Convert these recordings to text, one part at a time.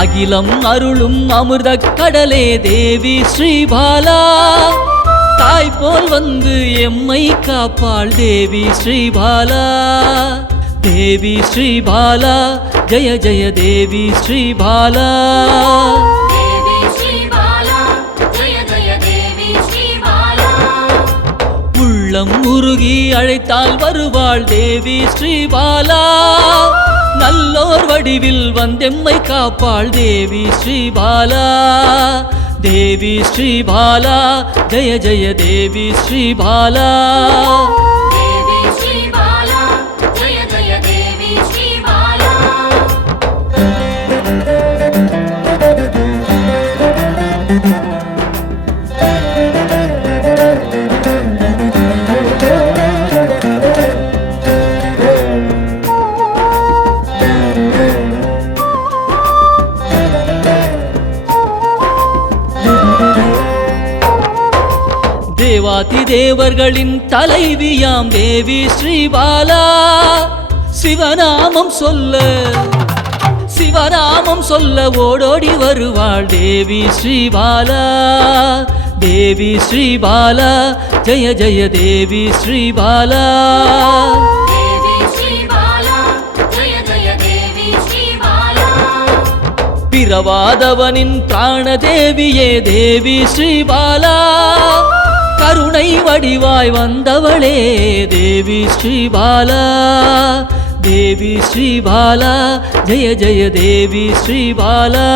அகிலம் அருளும் அமிர்த கடலே தேவி ஸ்ரீபாலா, தாய் போல் வந்து எம்மை காப்பாள் தேவி ஸ்ரீபாலா. தேவி ஸ்ரீபாலா ஜெய ஜெய தேவி ஸ்ரீபாலா. உள்ளம் உருகி அழைத்தால் வருவாள் தேவி ஸ்ரீபாலா. நல்லோர் வடிவில் வந்தெம்மை காப்பாள் தேவி ஸ்ரீபாலா. தேவி ஸ்ரீபாலா ஜெய ஜெய தேவி ஸ்ரீபாலா. தேவாதி தேவர்களின் தலைவியாம் தேவி ஸ்ரீபாலா. சிவநாமம் சொல்ல ஓடோடி வருவாள் தேவி ஸ்ரீபாலா. தேவி ஸ்ரீபாலா ஜெய ஜெய தேவி ஸ்ரீபாலா. பிறவாதவனின் பிராணதேவியே தேவி ஸ்ரீபாலா. கருணை வடிவாய் வந்தவளே தேவி ஸ்ரீபாலா. தேவி ஸ்ரீபாலா ஜெய ஜெய தேவி ஸ்ரீபாலா.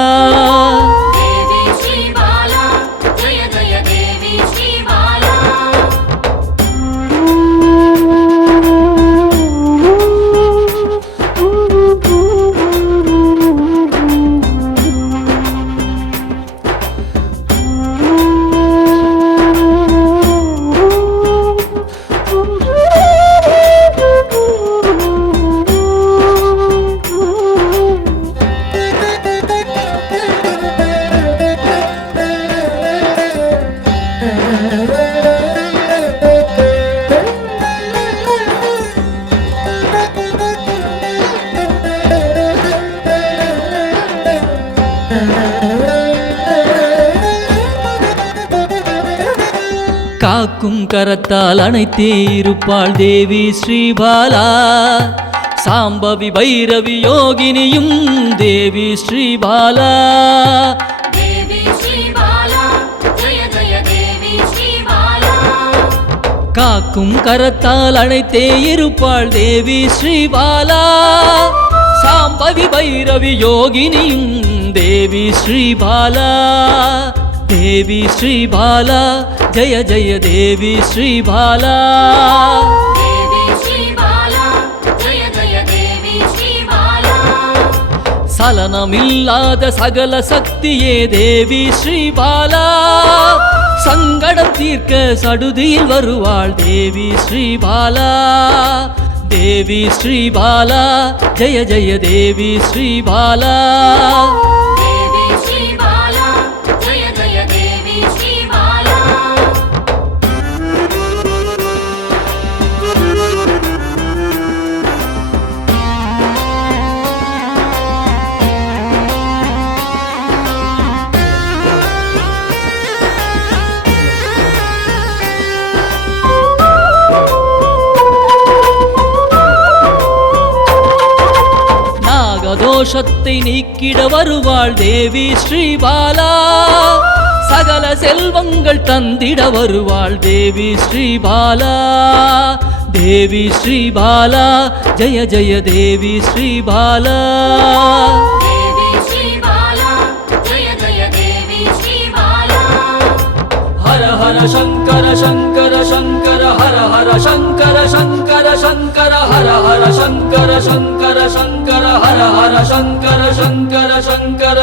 காக்கும் கரத்தால் அணைத்தே இருப்பாள் தேவி ஸ்ரீபாலா. சாம்பவி பைரவி யோகினியும் தேவி ஸ்ரீபாலா. காக்கும் கரத்தால் அணைத்தே இருப்பாள் தேவி ஸ்ரீபாலா. சாம்பவி பைரவி யோகினியும் தேவி ஸ்ரீபாலா. தேவி ஸ்ரீபாலா ஜெய ஜெய தேவி ஸ்ரீபாலா. சலனமில்லாத சகல சக்தியே தேவி ஸ்ரீபாலா. சங்கடம் தீர்க்க சடுதியில் வருவாள் தேவி ஸ்ரீபாலா. தேவி ஸ்ரீபாலா ஜெய ஜெய தேவி ஸ்ரீபாலா. தோஷத்தை நீக்கிட வருவாள் தேவி ஸ்ரீபாலா. சகல செல்வங்கள் தந்திட வருவாள் தேவி ஸ்ரீபாலா. தேவி ஸ்ரீபாலா ஜெய ஜெய தேவி ஸ்ரீபாலா. ஹர ஹர சங்கர சங்கர சங்கர ஹர ஹர சங்கர சங்கர சங்கர ஹர ஹர சங்கர சங்கர சங்கர ஹர ஹர சங்கர சங்கர சங்கர.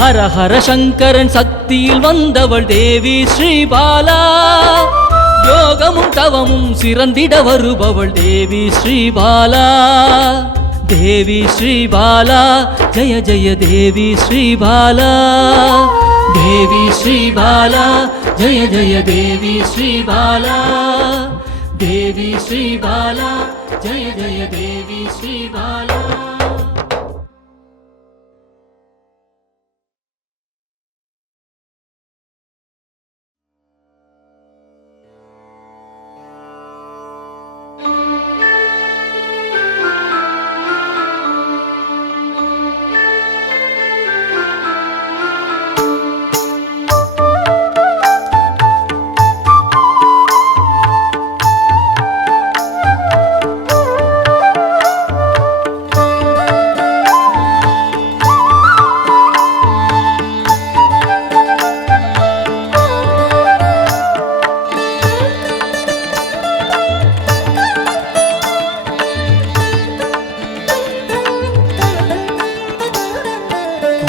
ஹர ஹர சங்கரன் சக்தியில் வந்தவள் தேவி ஸ்ரீபாலா. யோகமும் தவமும் சிறந்திட வருபவள் தேவி ஸ்ரீபாலா. தேவி ஸ்ரீபாலா ஜய ஜய தேவி ஸ்ரீபாலா. தேவி ஸ்ரீபாலா ஜய ஜய தேவி ஸ்ரீபாலா. தேவி ஸ்ரீபாலா ஜய ஜய தேவி ஸ்ரீபாலா.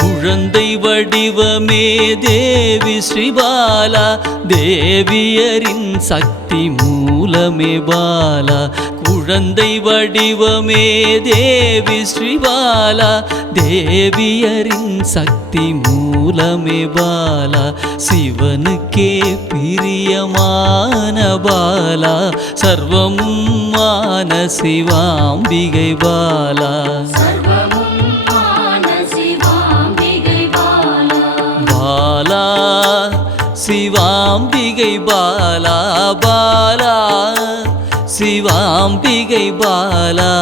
குழந்தை வடிவமே தேவி ஸ்ரீபாலா. தேவியரின் சக்தி மூலமே பாலா. குழந்தை வடிவமே தேவி ஸ்ரீபாலா. தேவியரின் சக்தி மூலமே பாலா. சிவனுக்கே பிரியமான பாலா. சர்வமும் மான சிவாம்பிகை பாலா. பாலா சிவாம்பிகை பாலா. பாலா சிவாம்பிகை பாலா.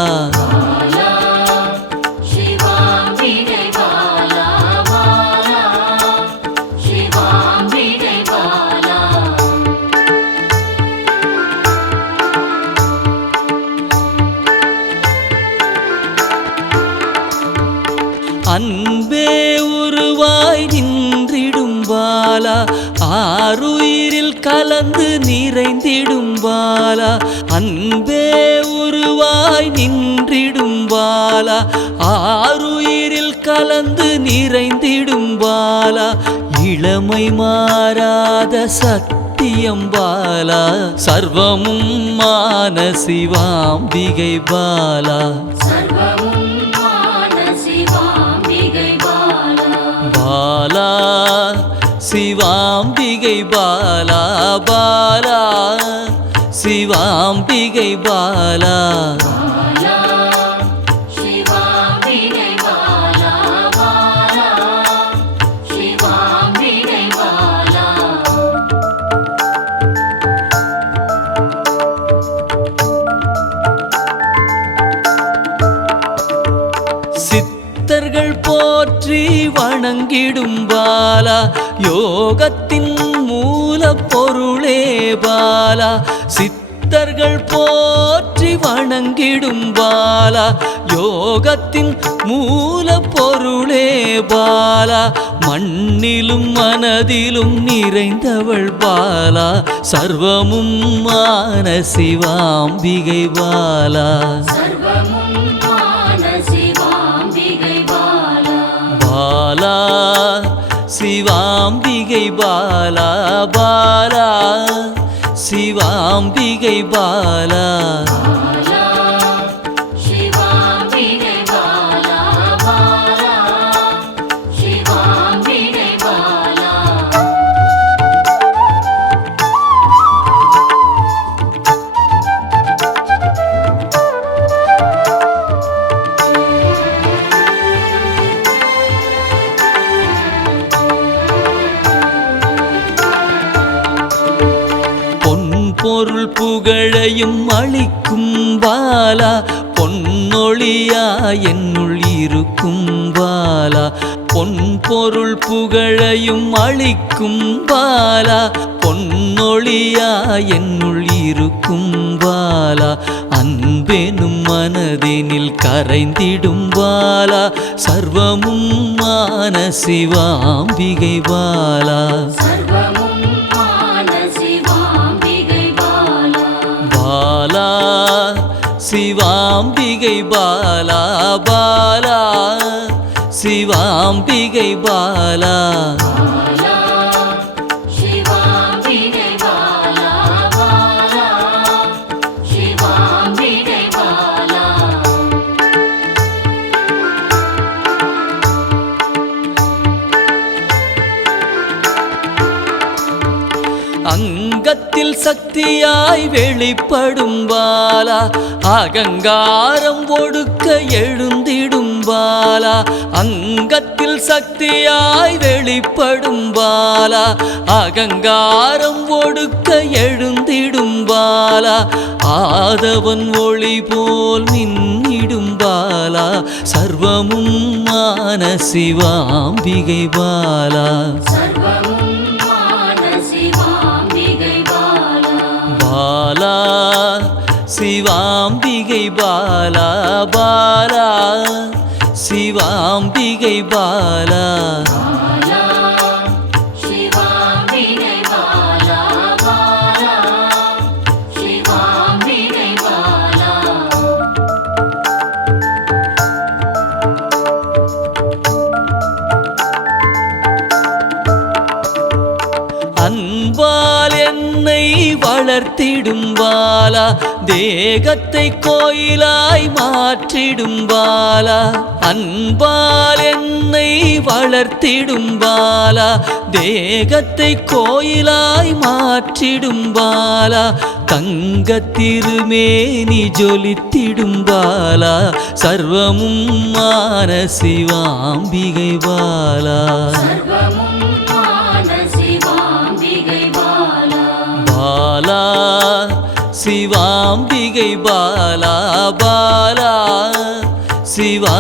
அன்பே உருவாய் நின்றிடும் பாலா. ஆருயிரில் கலந்து நிறைந்திடும் பாலா. அன்பே உருவாய் நின்றிடும் பாலா. ஆருயிரில் கலந்து நிறைந்திடும் பாலா. இளமை மாறாத சத்தியம் பாலா. சர்வமும் மான சிவாம்பிகை பாலா. பாலா சிவாம்பிகை பாலா. பாலா சிவாம்பிகை பாலா. சித்தர்கள் போற்றி வணங்கிடும் பாலா. யோகத்தின் மூல பொருளே பாலா. சித்தர்கள் போற்றி வணங்கிடும் பாலா. யோகத்தின் மூல பொருளே பாலா. மண்ணிலும் மனதிலும் நிறைந்தவள் பாலா. சர்வமும் மான சிவாம்பிகை பாலா. பாலா சிவாம்பிகை பாலா. பாலா சிவாம்பிகை பாலா. பொருள் புகழையும் அளிக்கும் பாலா. பொன்னொழியா என்னுள் இருக்கும் பாலா. பொன் பொருள் புகழையும் அளிக்கும் பாலா. பொன்னொழியா என்னுள் இருக்கும் பாலா. அன்பெனும் மனதினில் கரைந்திடும் பாலா சர்வமும் மான சிவாம்பிகை பாலா பாலா சிவாம்பிகை பாலா பாலா சிவாம்பிகை பாலா அங்கத்தில் சக்தியாய் வெளிப்படும் பாலா அகங்காரம் ஒடுக்க எழுந்திடும் பாலா அங்கத்தில் சக்தியாய் வெளிப்படும் பாலா அகங்காரம் ஒடுக்க எழுந்திடும் பாலா ஆதவன் ஒளி போல் மின்னிடும் பாலா சர்வமும் மான சிவாம்பிகை பாலா பாலா சிவாம்பிகை பாலா பாலா சிவாம்பிகை பாலா அன்பால் என்னை வளர்த்திடும் பாலா தேகத்தை கோயிலாய் மாற்றிடும் பாலா அன்பால் என்னை வளர்த்திடும் பாலா தேகத்தை கோயிலாய் மாற்றிடும் பாலா தங்க திருமேனி ஜொலித்திடும் பாலா சர்வமும் மான சிவாம்பிகை பாலா பாலா சிவாம்பிகை பாலா பாலா சிவா